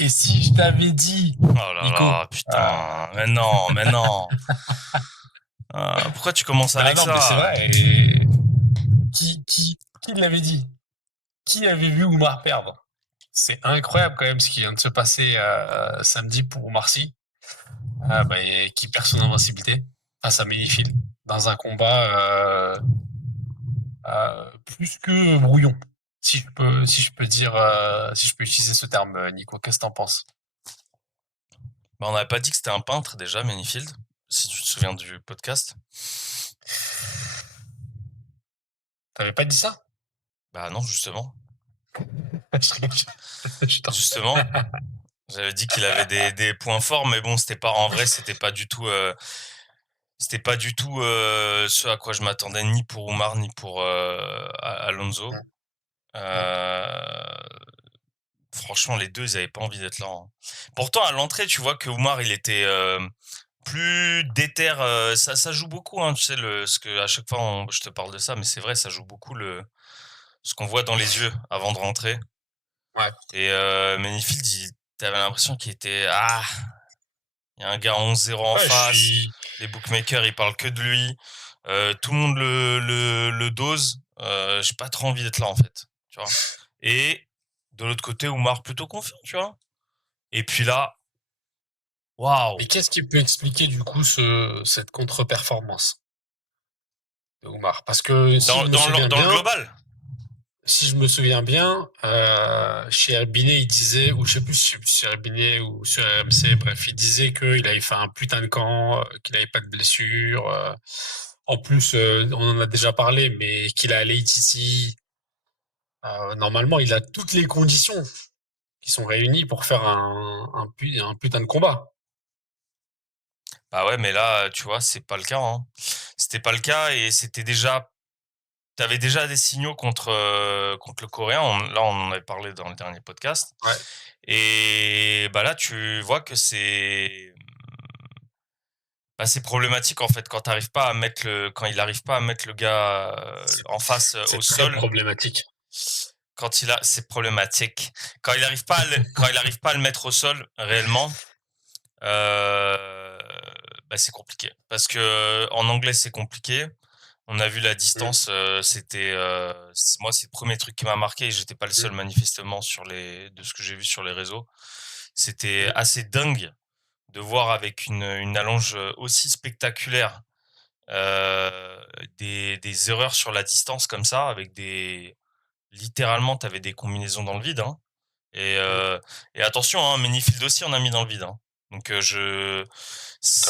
Et si je t'avais dit, Oh là Nico, là, putain. Mais non, mais non. Pourquoi tu commences ah avec non, mais c'est ça? vrai. Qui l'avait dit? Qui avait vu Oumar perdre? C'est incroyable quand même ce qui vient de se passer samedi pour Oumar Sy, et qui perd son invincibilité face à Menifield dans un combat plus que brouillon, si je peux dire, si je peux utiliser ce terme, Nico. Qu'est-ce que t'en penses? Bah, on n'avait pas dit que c'était un peintre déjà, Manifield, si tu te souviens du podcast. T'avais pas dit ça? Bah non, justement. Je rigole, je t'en- Justement. J'avais dit qu'il avait des points forts, mais bon, c'était pas, en vrai, c'était pas du tout ce à quoi je m'attendais, ni pour Oumar, ni pour Alonso. Euh, Franchement, les deux, ils avaient pas envie d'être là, hein. Pourtant, à l'entrée, tu vois que Oumar, il était plus déter. Ça joue beaucoup, hein, tu sais, ce que à chaque fois, je te parle de ça, mais c'est vrai, ça joue beaucoup ce qu'on voit dans les yeux avant de rentrer. Ouais. Et Manifield, t'avais l'impression qu'il était il y a un gars 11-0 en Ouais, je face. suis. Les bookmakers, ils parlent que de lui. Tout le monde le dose. J'ai pas trop envie d'être là, en fait. Tu vois. Et de l'autre côté, Oumar plutôt confiant, tu vois. Et puis là, waouh! Mais qu'est-ce qui peut expliquer du coup cette contre-performance de Oumar? Parce que Dans, dans, le, dans le global. si je me souviens bien, chez Herbinet, il disait, ou je sais plus si c'est sur Herbinet ou sur RMC, bref, il disait qu'il avait fait un putain de camp, qu'il avait pas de blessure. En plus, on en a déjà parlé, mais qu'il a à Leititi. Normalement, il a toutes les conditions qui sont réunies pour faire un putain de combat. Bah ouais, mais là, tu vois, c'est pas le cas, hein. C'était pas le cas et c'était déjà. T'avais déjà des signaux contre le Coréen. Là, on en avait parlé dans le dernier podcast. Ouais. Et bah là, tu vois que c'est problématique en fait quand il arrive pas à mettre le gars en face au C'est très sol. problématique. C'est problématique. Quand il arrive pas à le mettre au sol réellement, euh, bah c'est compliqué. Parce que en anglais c'est compliqué. On a vu la Mm, distance, moi c'est le premier truc qui m'a marqué et j'étais pas le seul mm, manifestement de ce que j'ai vu sur les réseaux. C'était mm. assez dingue de voir avec une allonge aussi spectaculaire euh, des erreurs sur la distance comme ça, avec littéralement t'avais des combinaisons dans le vide, hein. Et, Mm. euh, et attention, hein, Minifield aussi on a mis dans le vide, hein. Donc Ah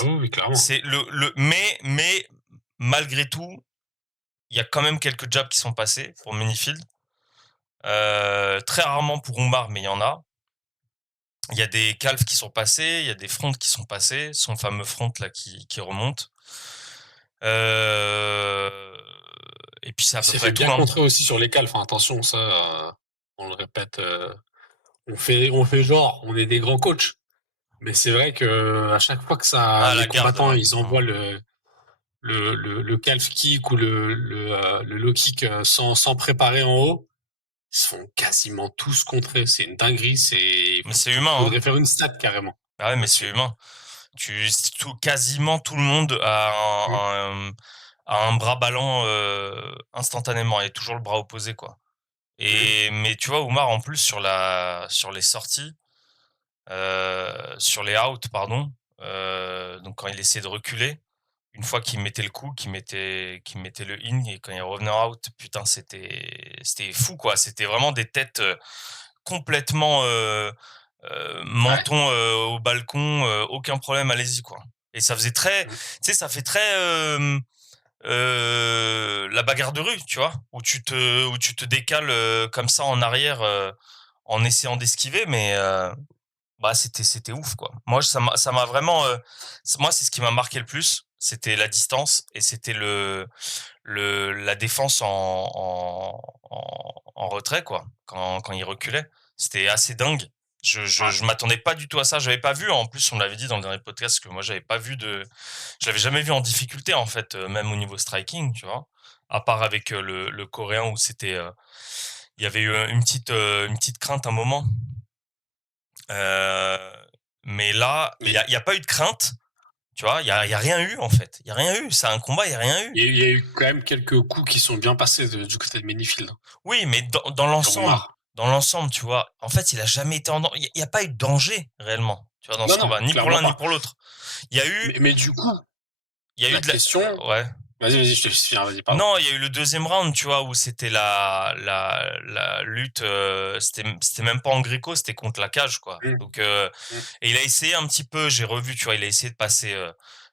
oui, oui, clairement. c'est mais malgré tout il y a quand même quelques jabs qui sont passés pour Minifield. Très rarement pour Umbar, mais il y en a. Il y a des calves qui sont passés, il y a des fronts qui sont passés, son fameux front là qui remonte. Euh, et puis c'est à Il peu s'est fait près tout, bien hein. contrer aussi sur les calfs, hein. Attention, ça, on le répète, on fait genre, on est des grands coachs. Mais c'est vrai que à chaque fois que Ah, les la garde, combattants, ouais. ils envoient le calf kick ou le low kick sans préparer en haut, ils se font quasiment tous contrer. C'est une dinguerie. Mais c'est humain, hein. Faudrait faire une stat carrément Ah ouais, mais c'est là-dessus. humain. Quasiment tout le monde Mm, a un bras ballant instantanément et toujours le bras opposé, quoi. mm, Mais tu vois, Oumar, en plus, sur les sorties, sur les outs, pardon, donc quand il essayait de reculer, une fois qu'il mettait le coup, qu'il mettait le in, et quand il revenait en out, putain, c'était fou, quoi. C'était vraiment des têtes complètement ouais. menton au balcon, aucun problème, allez-y, quoi. Et ça faisait très, tu Mm, sais, ça fait très la bagarre de rue, tu vois, où tu te décales comme ça en arrière en essayant d'esquiver, mais bah c'était ouf, quoi. Moi ça m'a vraiment moi c'est ce qui m'a marqué le plus, c'était la distance et c'était la défense en retrait, quoi, quand il reculait. C'était assez dingue. ouais. Je m'attendais pas du tout à ça. J'avais pas vu, en plus, on l'avait dit dans le dernier podcast, que moi, je l'avais jamais vu en difficulté, en fait, même au niveau striking, tu vois. À part avec le coréen où il y avait eu une petite crainte un moment. Mais là, il Mais y a pas eu de crainte, tu vois? Il y a rien eu, en fait. Il y a rien eu. C'est un combat, il y a rien eu. il y a eu quand même quelques coups qui sont bien passés du côté de Menifield, Oui, mais sur Omar. dans l'ensemble, tu vois? En fait, il a jamais été en dan il y a pas eu de danger réellement, tu vois, dans Non, ce non, combat, ni pour clairement l'un ni pas. pour l'autre. Il y a eu Mais du coup, il y a eu la de la question... ouais. Vas-y, je te suis, hein, vas-y, pardon. Non, il y a eu le deuxième round, tu vois, où c'était la lutte, c'était même pas en gréco, c'était contre la cage, quoi. Mmh, Donc, mmh, et il a essayé un petit peu, j'ai revu, tu vois, il a essayé de passer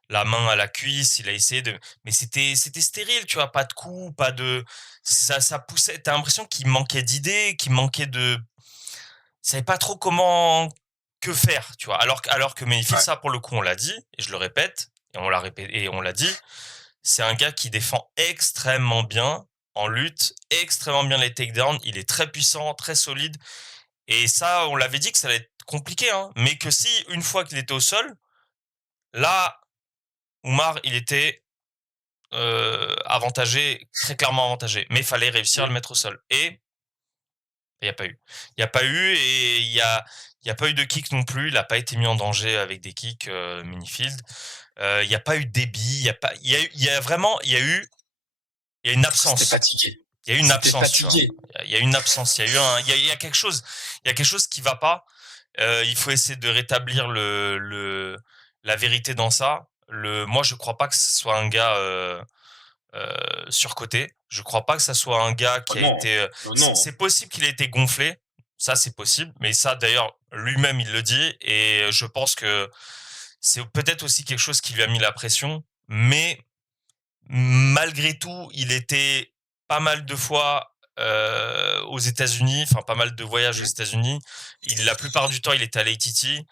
la main à la cuisse, il a essayé de, mais c'était stérile, tu vois, pas de coups, pas de, ça poussait. T'as l'impression qu'il manquait d'idées, qu'il manquait de, il savait pas trop comment, que faire, tu vois. Alors que Mayfield, ouais, ça pour le coup, on l'a dit, et je le répète, et on l'a répété, et on l'a dit, c'est un gars qui défend extrêmement bien en lutte, extrêmement bien les takedowns. Il est très puissant, très solide. Et ça, on l'avait dit que ça allait être compliqué, hein. Mais que si, une fois qu'il était au sol, là, Oumar, il était avantagé, très clairement avantagé. Mais il fallait réussir à le mmh. mettre au sol. Et il n'y a pas eu. Il n'y a pas eu et il y a pas eu de kick non plus. Il n'a pas été mis en danger avec des kicks, Minifield. Il n'y a pas eu de débit. Il y a pas, il y a vraiment, il y a une C'était absence. fatigué. Il y a eu une C'était absence, tu vois. fatigué. Il y a une absence. Il y a quelque chose. Il y a quelque chose qui va pas. Il faut essayer de rétablir la vérité dans ça. Moi, je crois pas que ce soit un gars surcoté. Je crois pas que ça soit un gars Oh qui a non, été. non, non. C'est possible qu'il ait été gonflé. Ça, c'est possible. Mais ça, d'ailleurs, lui-même, il le dit. Et je pense que c'est peut-être aussi quelque chose qui lui a mis la pression. Mais malgré tout, il était pas mal de fois aux États-Unis, enfin pas mal de voyages aux Mmh. États-Unis. La plupart du temps, il était à l'ATT.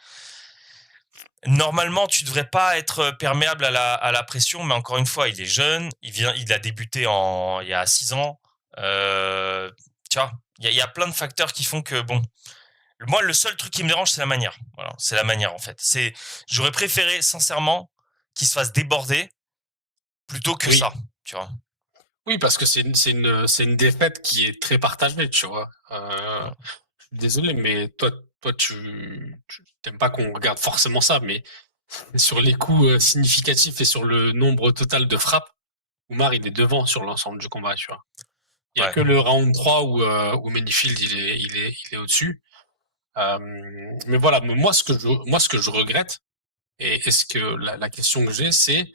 Normalement, tu devrais pas être perméable à la pression, mais encore une fois, il est jeune, il a débuté il y a 6 ans. Euh, Tu vois, il y a plein de facteurs qui font que bon. Moi, le seul truc qui me dérange, c'est la manière. Voilà, c'est la manière en fait. J'aurais préféré sincèrement qu'il se fasse déborder plutôt que ça. Oui, Tu vois. oui, parce que c'est une défaite qui est très partagée, tu vois. Je suis désolé, mais toi, tu t'aimes pas qu'on regarde forcément ça, mais sur les coups significatifs et sur le nombre total de frappes, Oumar, il est devant sur l'ensemble du combat, tu vois. Il y a Ouais. que le round 3 où Menifield, il est au-dessus. Euh, mais voilà, moi, ce que je regrette, et ce que la question que j'ai, c'est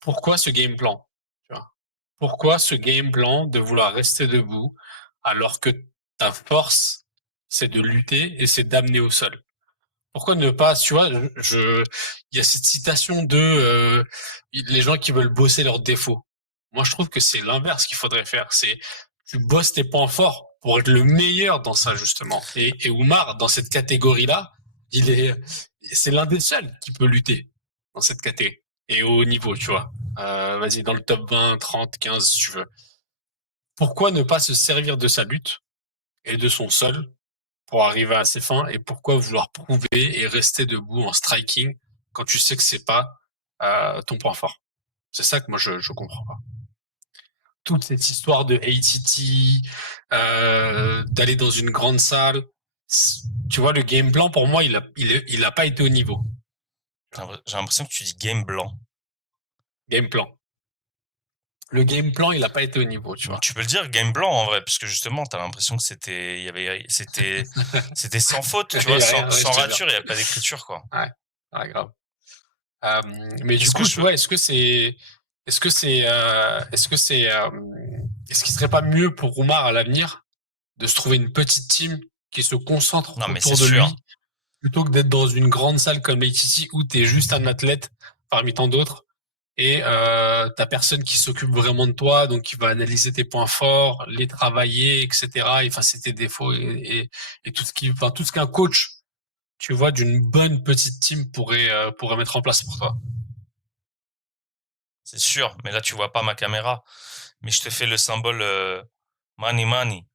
pourquoi ce game plan? Tu vois. Pourquoi ce game plan de vouloir rester debout alors que ta force, c'est de lutter et c'est d'amener au sol? Pourquoi ne pas, tu vois, il y a cette citation de les gens qui veulent bosser leurs défauts. Moi, je trouve que c'est l'inverse qu'il faudrait faire. C'est tu bosses tes points forts pour être le meilleur dans ça justement. Et Oumar, dans cette catégorie-là, c'est l'un des seuls qui peut lutter dans cette catégorie et au haut niveau, tu vois. Vas-y, dans le top 20, 30, 15, si tu veux. Pourquoi ne pas se servir de sa lutte et de son sol pour arriver à ses fins et pourquoi vouloir prouver et rester debout en striking quand tu sais que c'est pas ton point fort. C'est ça que moi je comprends pas. Toute cette histoire de ATT, d'aller dans une grande salle, tu vois le game plan pour moi il a pas été au niveau. J'ai l'impression que tu dis game blanc. Game plan. Le game plan il a pas été au niveau, tu vois. Tu peux le dire game blanc en vrai, parce que justement, t'as l'impression que c'était sans faute, tu Il vois, y a rien, ouais, je sans te jure. rature, il y a pas d'écriture, quoi. Ouais, ouais, grave. Euh, mais du Qu'est-ce que coup, je tu veux? vois, est-ce qu'il serait pas mieux pour Roumar à l'avenir de se trouver une petite team qui se concentre Non, mais c'est autour de sûr. lui plutôt que d'être dans une grande salle comme l'ATT où t'es juste un athlète parmi tant d'autres et t'as personne qui s'occupe vraiment de toi, donc qui va analyser tes points forts, les travailler, etc. effacer tes défauts et tout ce qu'un coach, tu vois, d'une bonne petite team pourrait mettre en place pour toi. C'est sûr. Mais là, tu vois pas ma caméra. Mais je te fais le symbole money money.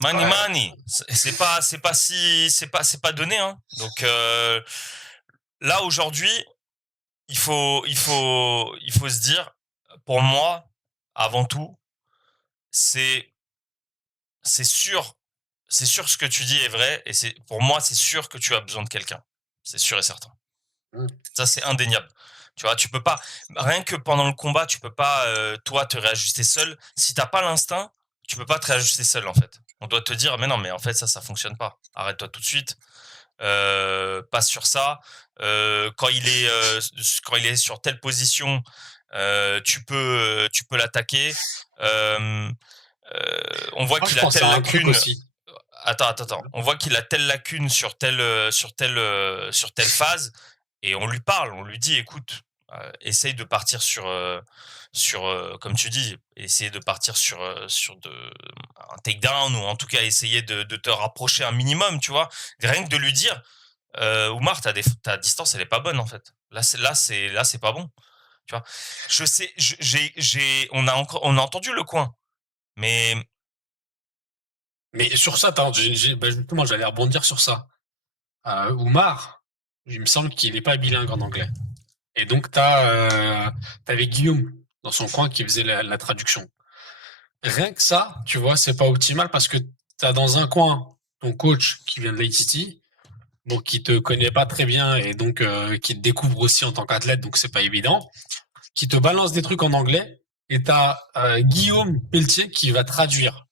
Money Ouais, money. C'est pas donné, hein. Donc là aujourd'hui, il faut se dire, pour moi, avant tout, c'est c'est sûr, c'est sûr ce que tu dis est vrai, et pour moi, c'est sûr que tu as besoin de quelqu'un. C'est sûr et certain. Mmh. Ça, c'est indéniable. Tu vois, tu peux pas, rien que pendant le combat, tu peux pas, toi, te réajuster seul. Si t'as pas l'instinct, tu peux pas te réajuster seul, en fait. On doit te dire, mais non, mais en fait, ça fonctionne pas. Arrête-toi tout de suite. Passe sur ça. Quand quand il est sur telle position, tu peux l'attaquer. Euh, on voit Moi, je qu'il a pense telle à un truc lacune. aussi. Attends. On voit qu'il a telle lacune sur telle phase, et on lui parle, on lui dit, écoute, essaye de partir comme tu dis, essayer de partir sur un takedown, ou en tout cas essayer de te rapprocher un minimum, tu vois. Rien que de lui dire, Oumar, ta distance, elle est pas bonne, en fait. Là, c'est pas bon. Tu vois. Je sais, on a entendu le coin, mais Mais sur ça, bah, justement, j'allais rebondir sur ça. Oumar, il me semble qu'il n'est pas bilingue en anglais. Et donc, t'avais Guillaume dans son coin qui faisait la traduction. Rien que ça, tu vois, c'est pas optimal parce que t'as dans un coin ton coach qui vient de l'ITT, donc qui te connaît pas très bien et donc qui te découvre aussi en tant qu'athlète, donc c'est pas évident, qui te balance des trucs en anglais, et t'as Guillaume Pelletier qui va traduire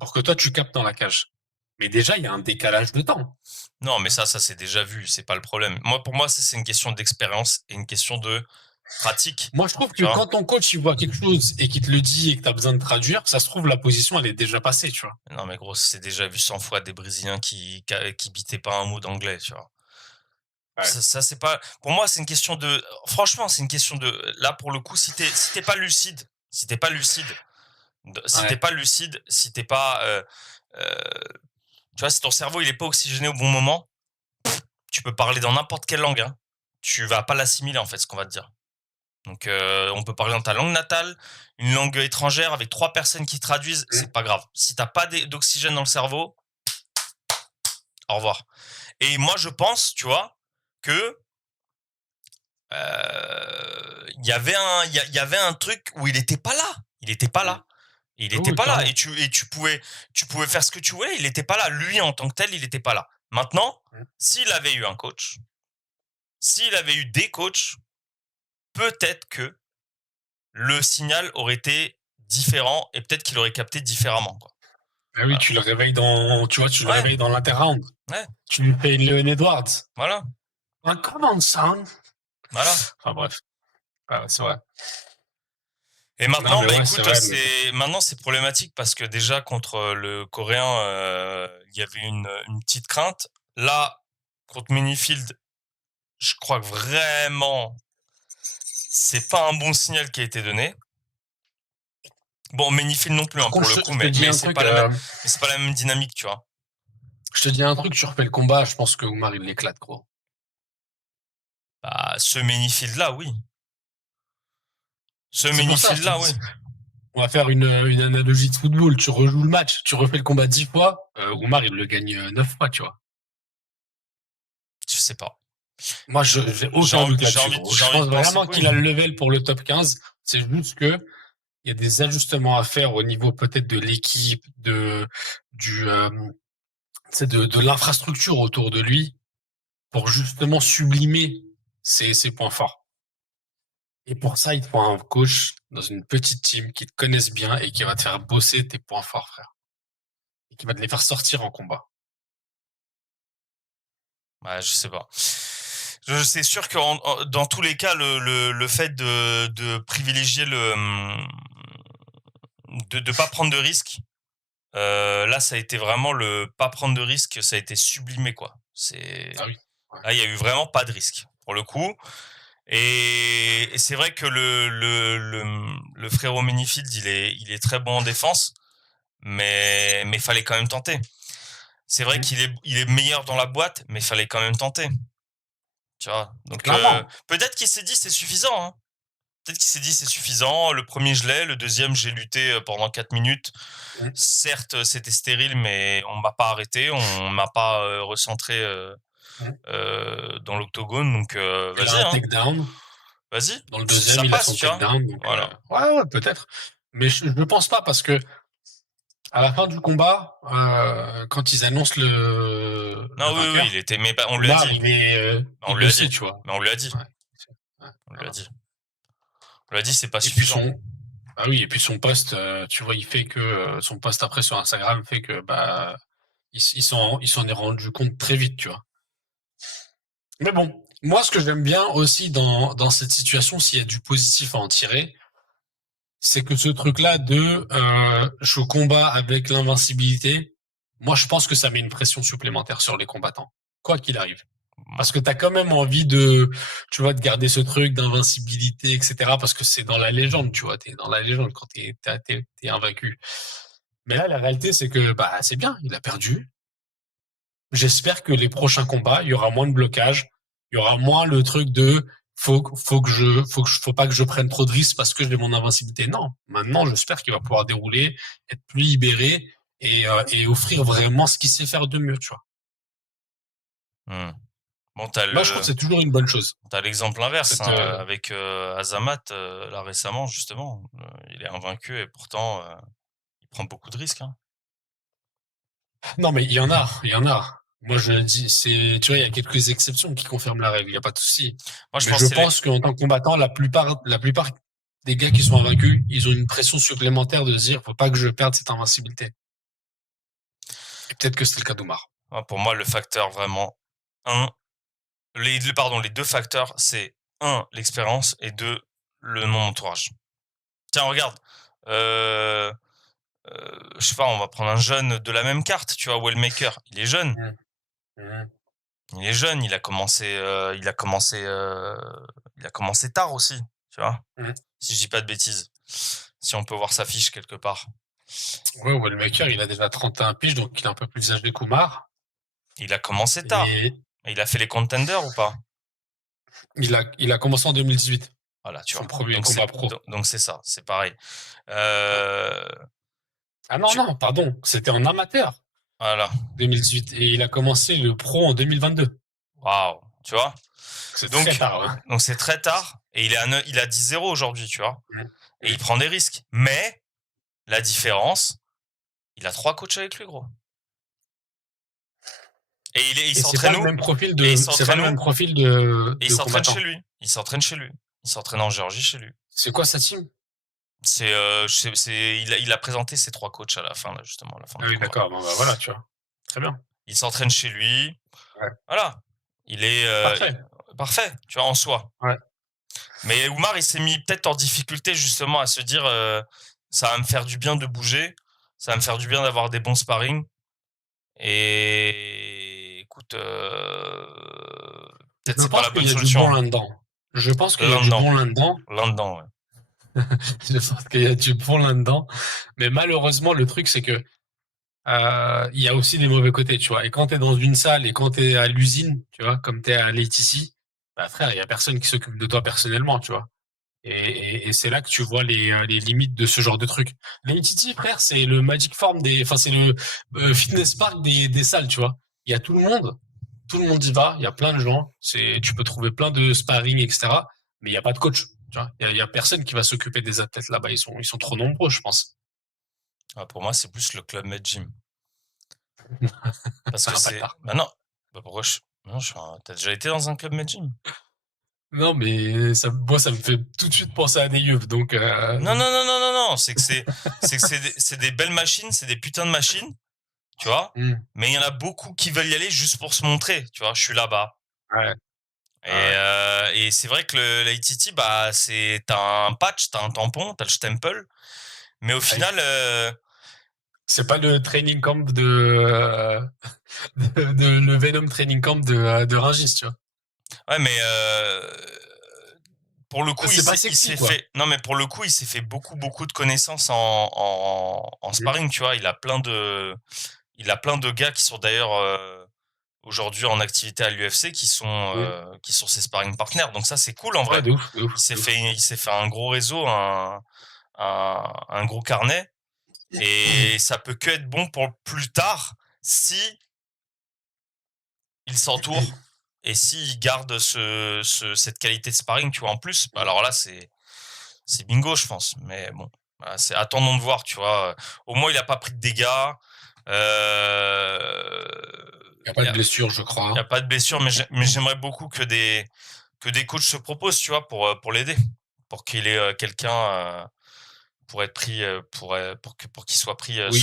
pour que toi tu captes dans la cage. Mais déjà, il y a un décalage de temps. non, mais ça c'est déjà vu, c'est pas le problème. Pour moi, c'est une question d'expérience et une question de pratique, Moi, je trouve que tu vois. quand ton coach il voit quelque chose et qu'il te le dit et que tu as besoin de traduire, ça se trouve la position elle est déjà passée, tu vois. Non, mais gros, c'est déjà vu 100 fois des Brésiliens qui bitaient pas un mot d'anglais, tu vois. Ouais. Ça, c'est pas. Pour moi, c'est une question de. Franchement, c'est une question de. Là, pour le coup, si t'es pas lucide, si t'es pas lucide, si t'es Ouais. pas lucide, si t'es pas. Euh, tu vois, si ton cerveau il est pas oxygéné au bon moment, tu peux parler dans n'importe quelle langue, hein. Tu vas pas l'assimiler, en fait, ce qu'on va te dire. Donc, on peut parler dans ta langue natale, une langue étrangère avec 3 personnes qui traduisent, Mm. c'est pas grave. Si t'as pas d'oxygène dans le cerveau, au revoir. Et moi, je pense, tu vois, que il y avait un truc où il était pas là. Il était pas Mm. là. Il Oui, était oui, pas là. clairement. Et tu pouvais faire ce que tu voulais. Il était pas là. Lui, en tant que tel, il était pas là. Maintenant, Mm. s'il avait eu un coach, s'il avait eu des coachs, peut-être que le signal aurait été différent, et peut-être qu'il aurait capté différemment, quoi. Ah oui, Voilà. tu le réveilles dans, tu vois, tu le Ouais, réveilles dans l'interround. ouais, Tu lui payes Leon Edwards. voilà, Ah, comment ça? voilà. Enfin bref, c'est vrai. Et Non, maintenant, mais bah ouais, c'est écoute, vrai. Mais bon. maintenant c'est problématique parce que déjà contre le Coréen, il y avait une petite crainte. Là, contre Minifield, je crois que vraiment, c'est pas un bon signal qui a été donné. Bon, Minifield non plus, Par hein, contre, pour le je, coup, je te mais, dis mais un c'est truc. pas la même, mais c'est pas la même dynamique, tu vois. Je te dis un truc. Tu refais le combat. Je pense que Oumar il l'éclate, gros. Bah, ce Minifield là, oui. Ce C'est pour ça, Minifield je te là, oui. dis. On va faire une analogie de football. Tu rejoues le match, tu refais le combat 10 fois. Oumar, il le gagne 9 fois, tu vois. Je sais pas. Moi, j'ai J'ai aucun envie, doute j'ai là-dessus, envie, gros. j'ai Je envie pense de penser vraiment que oui. qu'il a le level pour le top 15. C'est juste que il y a des ajustements à faire au niveau peut-être de l'équipe, du, tu sais, de l'infrastructure autour de lui pour justement sublimer ses points forts. Et pour ça, il te faut un coach dans une petite team qui te connaisse bien et qui va te faire bosser tes points forts, frère. Et qui va te les faire sortir en combat. Ouais, je sais pas. C'est sûr que dans tous les cas, le fait de privilégier de pas prendre de risques, là, ça a été vraiment le pas prendre de risques, ça a été sublimé, quoi. Ah oui. Ouais. Là, il y a eu vraiment pas de risque, pour le coup. Et c'est vrai que le frérot Minifield, il est très bon en défense, mais fallait quand même tenter. C'est vrai Mmh. qu'il est meilleur dans la boîte, mais fallait quand même tenter. Tu vois. Donc, Clairement. peut-être qu'il s'est dit c'est suffisant, hein. Peut-être qu'il s'est dit c'est suffisant. Le premier je l'ai, le deuxième j'ai lutté pendant 4 minutes. Mmh. Certes, c'était stérile, mais on m'a pas arrêté, on m'a pas recentré Mmh. dans l'octogone. Donc, Il a vas-y, un hein. takedown. Vas-y, Dans le deuxième, ça il a passe, son tu vois. takedown. Donc, Voilà. ouais, ouais, peut-être. Mais je ne pense pas parce que À la fin du combat, quand ils annoncent le Non, oui, oui, il vainqueur, était, mais on lui a Omar, dit. On il lui le a dit. sait, tu vois. Mais on lui a dit. Ouais. Ouais. On lui a Voilà. dit. On lui a dit, c'est pas Et puis suffisant. ah oui, et puis son post, tu vois, il fait que son post après sur Instagram fait que bah il s'en est rendu compte très vite, tu vois. Mais bon, moi ce que j'aime bien aussi dans cette situation, s'il y a du positif à en tirer, c'est que ce truc-là de je combats avec l'invincibilité, moi je pense que ça met une pression supplémentaire sur les combattants, quoi qu'il arrive. Parce que t'as quand même envie de, tu vois, de garder ce truc d'invincibilité, etc. Parce que c'est dans la légende, tu vois, t'es dans la légende quand t'es invaincu. Mais là, la réalité, c'est que bah c'est bien, il a perdu. J'espère que les prochains combats, il y aura moins de blocage, il y aura moins le truc de faut pas que je prenne trop de risques parce que j'ai mon invincibilité. Non, maintenant, j'espère qu'il va pouvoir dérouler, être plus libéré et offrir vraiment ce qu'il sait faire de mieux, tu vois. Hmm. Bon, Moi, je trouve que c'est toujours une bonne chose. t'as l'exemple inverse, Cette, hein, avec Azamat, là récemment, justement. Il est invaincu et pourtant, il prend beaucoup de risques. Hein. Non, mais il y en a. Moi, je dis, tu vois, il y a quelques exceptions qui confirment la règle, il n'y a pas de souci. Moi, je Mais pense je que c'est les. pense qu'en tant que combattant, la plupart des gars qui sont invaincus, ils ont une pression supplémentaire de se dire, faut pas que je perde cette invincibilité. Et peut-être que c'est le cas d'Omar. Pour moi, le facteur vraiment, un, les deux facteurs, c'est un, l'expérience et deux, le non-entourage. Tiens, regarde, je sais pas, on va prendre un jeune de la même carte, tu vois, Wellmaker. Il est jeune. Mmh. Mmh. Il est jeune, il a commencé tard aussi, tu vois. Mmh. Si je dis pas de bêtises. Si on peut voir sa fiche quelque part. Ouais, Wellmaker, il a déjà 31 piges, donc il est un peu plus âgé qu'Omar. Il a commencé tard. Et Et il a fait les contenders ou pas? il a commencé en 2018, Voilà, tu son vois. premier combat pro. Donc c'est ça, c'est pareil. Ouais. Euh, Ah non, tu, non, pardon, c'était en amateur, voilà. 2018. Et il a commencé le pro en 2022. Waouh, tu vois. C'est très Donc, tard, hein. donc c'est très tard. Et il a 10-0 aujourd'hui, tu vois. Mmh. Et il prend des risques. Mais la différence, il a 3 coachs avec lui, gros. Et il Et c'est pas s'entraîne le où? même profil Et il de, c'est pas s'entraîne le où? même profil Et il de s'entraîne chez combattant. lui. Il s'entraîne chez lui. Il s'entraîne en Géorgie chez lui. C'est quoi sa team? Il a présenté ses 3 coachs à la fin, là, justement, à la fin Ah du oui, combat. d'accord. Bon, bah voilà, tu vois. Très bien. Il s'entraîne chez lui. Ouais. Voilà. Il est Parfait. parfait, tu vois, en soi. Ouais. Mais Oumar, il s'est mis peut-être en difficulté, justement, à se dire ça va me faire du bien de bouger. Ça va me faire du bien d'avoir des bons sparring. Et écoute, peut-être Je c'est pas la pense qu'il bonne y a du bon solution. là-dedans. Je pense qu'il y a du Là-dedans. bon là-dedans. Là-dedans, ouais. Je pense qu'il y a du bon là-dedans. Mais malheureusement, le truc, c'est que il y a aussi des mauvais côtés, tu vois. Et quand t'es dans une salle et quand t'es à l'usine, tu vois, comme t'es à l'ATC, bah frère, il y a personne qui s'occupe de toi personnellement, tu vois. Et c'est là que tu vois les limites de ce genre de truc. L'ATT, frère, c'est le Magic Form enfin, c'est le fitness park des salles, tu vois. Il y a tout le monde y va, il y a plein de gens, tu peux trouver plein de sparring, etc. Mais il n'y a pas de coach, tu vois. Il y a personne qui va s'occuper des athlètes là-bas, ils sont trop nombreux, je pense. Ah, pour moi, c'est plus le Club Med Gym. Parce que Un c'est. bâtard. Bah non. Bah pourquoi je. Non, t'as déjà été dans un Club Med Gym? Non, mais moi, ça me fait tout de suite penser à des yeux, donc Non, non, non, non, non, non. C'est des belles machines, c'est des putains de machines, tu vois. hmm, Mais il y en a beaucoup qui veulent y aller juste pour se montrer, tu vois. Je suis là-bas. ouais, ouais. Et c'est vrai que l'ITT, bah, t'as un patch, t'as un tampon, t'as le stempel. Mais au Ouais. final, C'est pas le training camp le Venom training camp de Rungis, tu vois. ouais, mais pour le coup, C'est pas il sexy, s'est quoi. fait. Non, mais pour le coup, il s'est fait beaucoup, beaucoup de connaissances en Mm. sparring, tu vois. Il a plein de gars qui sont d'ailleurs aujourd'hui en activité à l'UFC Mm. qui sont ses sparring partners. Donc ça, c'est cool en Ouais, vrai. de ouf, de ouf, de ouf. Il s'est fait un gros réseau, un gros carnet. Et ça peut que être bon pour plus tard si il s'entoure et s'il garde cette qualité de sparring, tu vois, en plus. Bah alors là, c'est bingo, je pense. Mais bon. Voilà, c'est attendons de voir, tu vois? Au moins il a pas pris de dégâts, Il y a il pas y de a blessure, je crois, il y hein. a pas de blessure, mais j'aimerais beaucoup que des coachs se proposent, tu vois? Pour l'aider. Pour qu'il ait, quelqu'un, pour être pris, pour qu'il soit pris, Oui,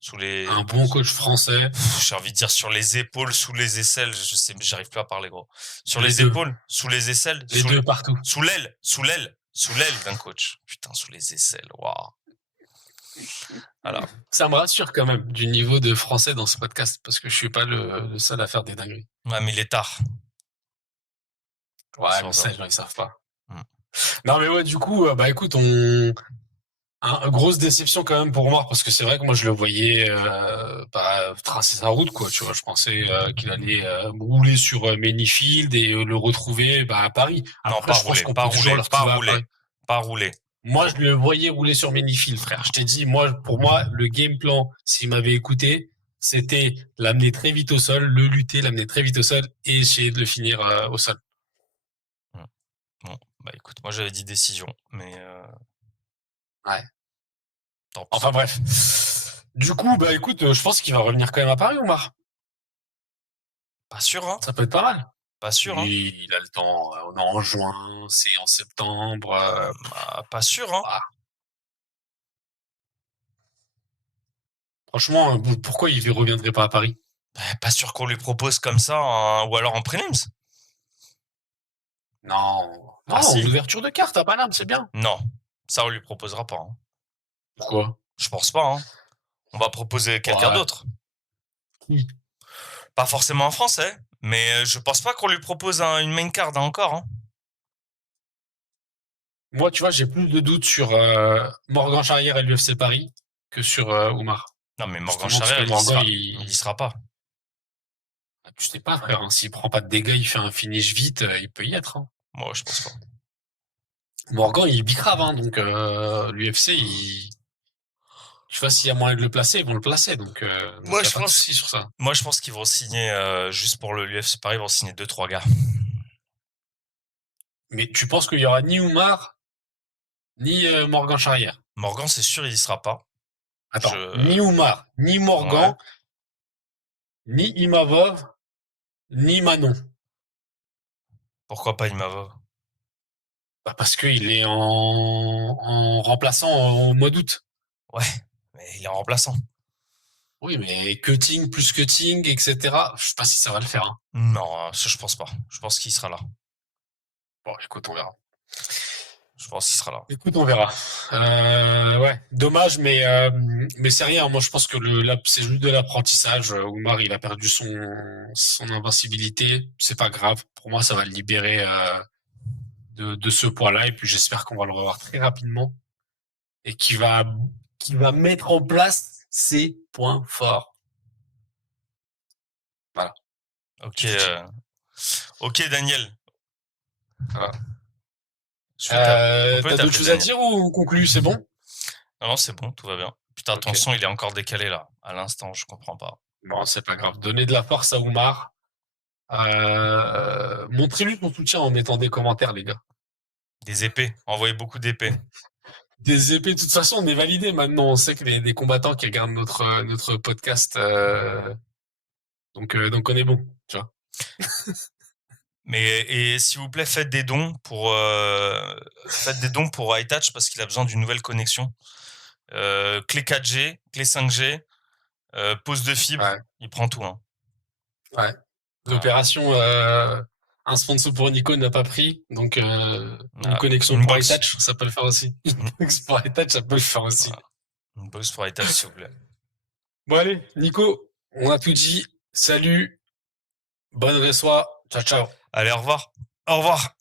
sous les un bon coach français, j'ai envie de dire sur les épaules, sous les aisselles, je sais j'arrive plus à parler gros. Sur les les 2, épaules, sous les aisselles, les 2 partout. sous l'aile d'un coach. Putain, sous les aisselles, waouh. Voilà. Ça me rassure quand même du niveau de français dans ce podcast parce que je suis pas le seul à faire des dingueries. Ouais, mais il est tard. Ouais, C'est mais pour ça, ça. les gens, ils savent pas. Mmh. Non, mais ouais, du coup, bah écoute, grosse déception quand même pour Omar parce que c'est vrai que moi je le voyais bah, tracer sa route, quoi. Tu vois, je pensais qu'il allait rouler sur Manifield et le retrouver bah, à Paris. Non, Après, pas je pense rouler, qu'on pas peut toujours rouler, le pas retrouver à rouler, Paris. pas rouler. Moi, je le voyais rouler sur Manifield, frère. Je t'ai dit, moi, pour moi, le game plan, s'il m'avait écouté, c'était l'amener très vite au sol, le lutter, l'amener très vite au sol et essayer de le finir au sol. Mmh. Bon, bah, écoute, moi j'avais dit décision, mais Ouais. tant pis. Enfin bref. Du coup, bah écoute, je pense qu'il va revenir quand même à Paris, Omar. Pas sûr, hein? Ça peut être pas mal. Pas sûr, hein? Oui, il a le temps. On est en juin, c'est en septembre. Bah, pas sûr, hein? Ah, franchement, pourquoi il ne reviendrait pas à Paris? Bah, pas sûr qu'on lui propose comme ça, ou alors en prelims. Non, non, Ah en si, ouverture de carte à Paname, c'est bien. non, ça on lui proposera pas, hein. Pourquoi? Je pense pas, hein. On va proposer quelqu'un Ouais. d'autre. Pas forcément un Français, mais je pense pas qu'on lui propose une main card, hein, encore, hein. Moi, tu vois, j'ai plus de doutes sur Morgan Charrière et l'UFC Paris que sur Oumar. Non, mais Morgan Justement, parce que Charrière, Morgan, il y sera pas. je sais pas, frère, hein, s'il prend pas de dégâts, il fait un finish vite, il peut y être. Hein. Moi, je pense pas. Morgan, il bicrave, hein, donc l'UFC, tu vois, s'il y a moyen de le placer, ils vont le placer, donc il Moi, n'y a je pas de pense, souci sur ça. moi, je pense qu'ils vont signer, juste pour le l'UFC Paris, ils vont signer 2-3 gars. Mais tu penses qu'il y aura ni Oumar, ni Morgan Charrière? Morgan, c'est sûr, il y sera pas. Attends, Je, ni Oumar, ni ouais. Morgan, ni Imavov, ni Manon. Pourquoi pas Imavov? Bah parce qu'il est en remplaçant au mois d'août. Ouais, mais il est en remplaçant. Oui, mais cutting plus cutting, etc. Je sais pas si ça va le faire. Hein. Non, ça, je pense pas. Je pense qu'il sera là. Bon, écoute, on verra. Je pense qu'il sera là. Écoute, on verra. Ouais, dommage, mais c'est rien. Moi, je pense que c'est juste de l'apprentissage. Oumar, il a perdu son invincibilité. C'est pas grave. Pour moi, ça va le libérer de ce poids-là. Et puis, j'espère qu'on va le revoir très rapidement et qu'il va mettre en place ses points forts. Voilà. Ok, Je te dis. ok, Daniel. Voilà. On peut T'as d'autres t'appeler choses à Daniel. dire ou on conclut? C'est bon? Non, non, c'est bon, tout va bien. Putain, ton Ok. son, il est encore décalé là. À l'instant, je comprends pas. Bon, c'est pas grave. Donnez de la force à Oumar. Montrez-lui ton soutien en mettant des commentaires, les gars. Des épées. Envoyez beaucoup d'épées. Des épées, de toute façon, on est validé maintenant. On sait que les combattants qui regardent notre podcast, donc on est bon, tu vois. Mais et s'il vous plaît, faites des dons pour iTouch parce qu'il a besoin d'une nouvelle connexion. Clé 4G, clé 5G, pose de fibre, Ouais, il prend tout, hein. ouais. Voilà. L'opération, un sponsor pour Nico n'a pas pris, donc une Voilà. connexion Une pour box. iTouch, ça peut le faire aussi. Une Une, connexion pour iTouch, ça peut le faire aussi. voilà. Une box pour iTouch, s'il vous plaît. Bon allez, Nico, on a tout dit. Salut, bonne soirée, ciao ciao. Allez, au revoir. Au revoir.